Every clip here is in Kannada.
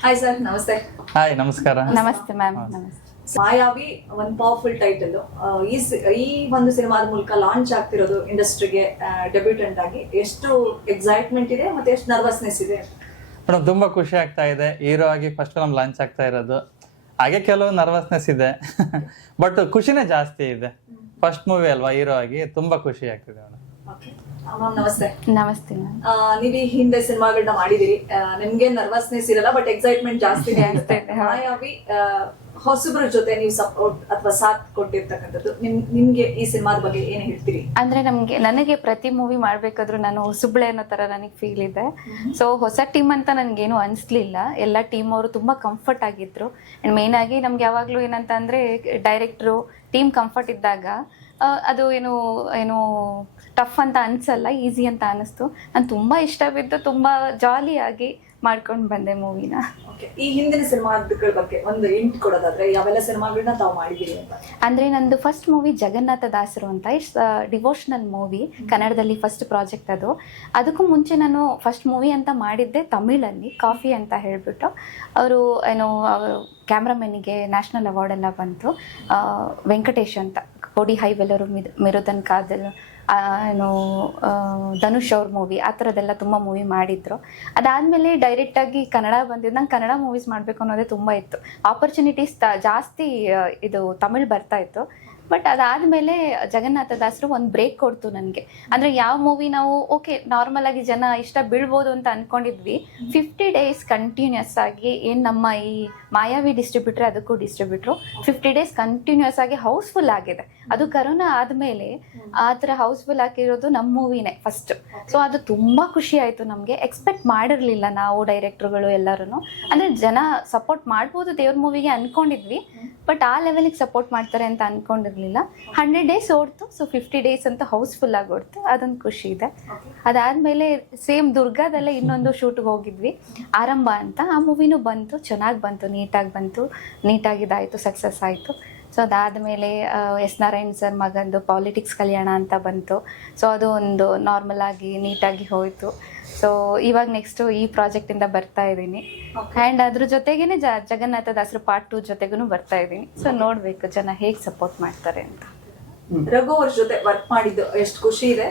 ಹಾಯ್ ಸರ್ ನಮಸ್ತೆ ಹಾಯ್ ನಮಸ್ಕಾರ ನಮಸ್ತೆ ಮ್ಯಾಮ್ ನಮಸ್ತೆ ಮಾಯಾವಿ ಒಂದು ಪವರ್ಫುಲ್ ಟೈಟಲ್ ಈ ಸಿ- ಈ ಒಂದು ಸಿನಿಮಾದ ಮೂಲಕ ಲಾಂಚ್ ಆಗ್ತಿರೋದು ಇಂಡಸ್ಟ್ರಿಗೆ ಡೆಬ್ಯೂಟೆಂಟ್ ಆಗಿ ಎಷ್ಟು ಎಕ್ಸೈಟ್ಮೆಂಟ್ ಇದೆ ಮತ್ತೆ ಎಷ್ಟು ನರ್ವಸ್ನೆಸ್ ಇದೆ? ಮೇಡಮ್ ತುಂಬಾ ಖುಷಿ ಆಗ್ತಾ ಇದೆ. ಹೀರೋ ಆಗಿ ಫಸ್ಟ್ ಫಿಲಮ್ ಲಾಂಚ್ ಆಗ್ತಾ ಇರೋದು. ಹಾಗೆ ಕೆಲವು ನರ್ವಸ್ನೆಸ್ ಇದೆ. ಬಟ್ ಖುಷಿನೇ ಜಾಸ್ತಿ ಇದೆ. ಫಸ್ಟ್ ಮೂವಿ ಅಲ್ವಾ ಹೀರೋ ಆಗಿ? ತುಂಬಾ ಖುಷಿ ಆಗ್ತಿದೆ ಮೇಡಮ್ ಮ್ಯಾಮ್ ನಮಸ್ತೆ. ನಮಸ್ತೆ ಮ್ಯಾಮ್ ನೀವ್ ಈ ಹಿಂದೆ ಸಿನಿಮಾಗಳನ್ನ ಮಾಡಿದಿರಿ. ನಿಮ್ಗೆ ನರ್ವಸ್ನೆಸ್ ಇರಲ್ಲ ಬಟ್ ಎಕ್ಸೈಟ್ಮೆಂಟ್ ಜಾಸ್ತಿ ಹೌದು. ಮಾಯಾವಿ ಹೊಸಬ್ರ ಜೊತೆ ನೀವು ಸಪೋರ್ಟ್ ಅಥವಾ ಸಾಥ್ ಕೊಟ್ಟಿರ್ತಕ್ಕಂಥದ್ದು ನಿಮ್ ನಿಮ್ಗೆ ಈ ಸಿನಿಮಾದ ಬಗ್ಗೆ ಏನ್ ಹೇಳ್ತೀರಿ? ಅಂದ್ರೆ ನಮ್ಗೆ ನನಗೆ ಪ್ರತಿ ಮೂವಿ ಮಾಡ್ಬೇಕಾದ್ರೂ ನಾನು ಹೊಸಬ್ಳೆ ಅನ್ನೋ ತರ ನನಗೆ ಫೀಲ್ ಇದೆ. ಸೊ ಹೊಸ ಟೀಮ್ ಅಂತ ನನ್ಗೇನು ಅನ್ಸ್ಲಿಲ್ಲ. ಎಲ್ಲ ಟೀಮ್ ಅವರು ತುಂಬಾ ಕಂಫರ್ಟ್ ಆಗಿದ್ರು. ಅಂಡ್ ಮೇನ್ ಆಗಿ ನಮ್ಗೆ ಯಾವಾಗ್ಲೂ ಏನಂತ ಅಂದ್ರೆ ಡೈರೆಕ್ಟ್ರು ಟೀಮ್ ಕಂಫರ್ಟ್ ಇದ್ದಾಗ ಅದು ಏನು ಏನು ಟಫ್ ಅಂತ ಅನ್ಸಲ್ಲ ಈಸಿ ಅಂತ ಅನಿಸ್ತು. ನಾನು ತುಂಬಾ ಇಷ್ಟ ಬಿದ್ದು ತುಂಬಾ ಜಾಲಿಯಾಗಿ ಮಾಡ್ಕೊಂಡು ಬಂದೆ ಮೂವಿನ. ಈ ಹಿಂದಿನ ಸಿನಿಮಾಗಳ ಬಗ್ಗೆ ಒಂದು ಇಂಟ್ ಕೊಡೋದಾದ್ರೆ ಯಾವೆಲ್ಲ ಸಿನಿಮಾಗಳನ್ನ ತಾವು ಮಾಡಿದ್ದೀರಿ ಅಂತ? ಅಂದ್ರೆ ನಂದು ಫಸ್ಟ್ ಮೂವಿ ಜಗನ್ನಾಥ ದಾಸರು ಅಂತ ಡಿವೋಷನಲ್ ಮೂವಿ ಕನ್ನಡದಲ್ಲಿ ಫಸ್ಟ್ ಪ್ರಾಜೆಕ್ಟ್ ಅದು. ಅದಕ್ಕೂ ಮುಂಚೆ ನಾನು ಫಸ್ಟ್ ಮೂವಿ ಅಂತ ಮಾಡಿದ್ದೆ ತಮಿಳಲ್ಲಿ ಕಾಫಿ ಅಂತ ಹೇಳ್ಬಿಟ್ಟು. ಅವರು ಏನು ಕ್ಯಾಮ್ರಾಮನ್ನಿಗೆ ನ್ಯಾಷನಲ್ ಅವಾರ್ಡ್ ಎಲ್ಲ ಬಂತು. ವೆಂಕಟೇಶ್ ಅಂತ ಕೋಡಿ ಹೈವೆಲ್ಲರು ಮಿರುದನ್ ಕಾದಲ್ ಏನು ಧನುಷ್ ಅವ್ರ ಮೂವಿ ಆ ಥರದ್ದೆಲ್ಲ ತುಂಬ ಮೂವಿ ಮಾಡಿದ್ರು. ಅದಾದಮೇಲೆ ಡೈರೆಕ್ಟಾಗಿ ಕನ್ನಡ ಬಂದಿದ್ದು ನಂಗೆ ಕನ್ನಡ ಮೂವೀಸ್ ಮಾಡಬೇಕು ಅನ್ನೋದೇ ತುಂಬ ಇತ್ತು. ಆಪರ್ಚುನಿಟೀಸ್ ಜಾಸ್ತಿ ಇದು ತಮಿಳ್ ಬರ್ತಾ ಇತ್ತು. ಬಟ್ ಅದಾದಮೇಲೆ ಜಗನ್ನಾಥ ದಾಸರು ಒಂದು ಬ್ರೇಕ್ ಕೊಡ್ತು ನನಗೆ. ಅಂದರೆ ಯಾವ ಮೂವಿ ನಾವು ಓಕೆ ನಾರ್ಮಲ್ ಆಗಿ ಜನ ಇಷ್ಟ ಬೀಳ್ಬೋದು ಅಂತ ಅನ್ಕೊಂಡಿದ್ವಿ. ಫಿಫ್ಟಿ ಡೇಸ್ ಕಂಟಿನ್ಯೂಸ್ ಆಗಿ ಏನು ನಮ್ಮ ಈ ಮಾಯಾವಿ ಡಿಸ್ಟ್ರಿಬ್ಯೂಟ್ರೆ ಅದಕ್ಕೂ ಡಿಸ್ಟ್ರಿಬ್ಯೂಟ್ರು ಫಿಫ್ಟಿ ಡೇಸ್ ಕಂಟಿನ್ಯೂಸ್ ಆಗಿ ಹೌಸ್ಫುಲ್ ಆಗಿದೆ. ಅದು ಕರೋನಾ ಆದಮೇಲೆ ಆ ಥರ ಹೌಸ್ಫುಲ್ ಆಗಿರೋದು ನಮ್ಮ ಮೂವಿನೇ ಫಸ್ಟ್. ಸೊ ಅದು ತುಂಬಾ ಖುಷಿ ಆಯ್ತು ನಮ್ಗೆ. ಎಕ್ಸ್ಪೆಕ್ಟ್ ಮಾಡಿರ್ಲಿಲ್ಲ ನಾವು ಡೈರೆಕ್ಟರ್ಗಳು ಎಲ್ಲರೂ ಅಂದ್ರೆ ಜನ ಸಪೋರ್ಟ್ ಮಾಡ್ಬೋದು ದೇವ್ರ ಮೂವಿಗೆ ಅನ್ಕೊಂಡಿದ್ವಿ ಬಟ್ ಆ ಲೆವೆಲ್ಗೆ ಸಪೋರ್ಟ್ ಮಾಡ್ತಾರೆ ಅಂತ ಅನ್ಕೊಂಡಿರ್ಲಿಲ್ಲ. ಹಂಡ್ರೆಡ್ ಡೇಸ್ ಓಡ್ತು ಸೊ ಫಿಫ್ಟಿ ಡೇಸ್ ಅಂತ ಹೌಸ್ಫುಲ್ ಆಗಿ ಓಡ್ತು. ಅದೊಂದು ಖುಷಿ ಇದೆ. ಅದಾದ್ಮೇಲೆ ಸೇಮ್ ದುರ್ಗಾದಲ್ಲೇ ಇನ್ನೊಂದು ಶೂಟ್ಗೆ ಹೋಗಿದ್ವಿ. ಆರಂಭ ಅಂತ. ಆ ಮೂವಿನೂ ಬಂತು ಚೆನ್ನಾಗಿ ಬಂತು ನೀಟಾಗಿ ಬಂತು. ನೀಟಾಗಿದ್ದಾಯಿತು ಸಕ್ಸಸ್ ಆಯಿತು. ಸೊ ಅದಾದಮೇಲೆ ಎಸ್. ನಾರಾಯಣ್ ಸರ್ ಮಗಂದು ಪಾಲಿಟಿಕ್ಸ್ ಕಲ್ಯಾಣ ಅಂತ ಬಂತು. ಸೊ ಅದು ಒಂದು ನಾರ್ಮಲ್ ಆಗಿ ನೀಟಾಗಿ ಹೋಯಿತು. ಸೊ ಇವಾಗ ನೆಕ್ಸ್ಟು ಈ ಪ್ರಾಜೆಕ್ಟಿಂದ ಬರ್ತಾ ಇದ್ದೀನಿ. ಆ್ಯಂಡ್ ಅದ್ರ ಜೊತೆಗೇನೆ ಜ ಜಗನ್ನಾಥ ದಾಸರು ಪಾರ್ಟ್ ಟು ಜೊತೆಗೂ ಬರ್ತಾ ಇದ್ದೀನಿ. ಸೊ ನೋಡ್ಬೇಕು ಜನ ಹೇಗೆ ಸಪೋರ್ಟ್ ಮಾಡ್ತಾರೆ ಅಂತ. ರಘು ಅವ್ರ ಜೊತೆ ವರ್ಕ್ ಮಾಡಿದ್ದು ಎಷ್ಟು ಖುಷಿ ಇದೆ.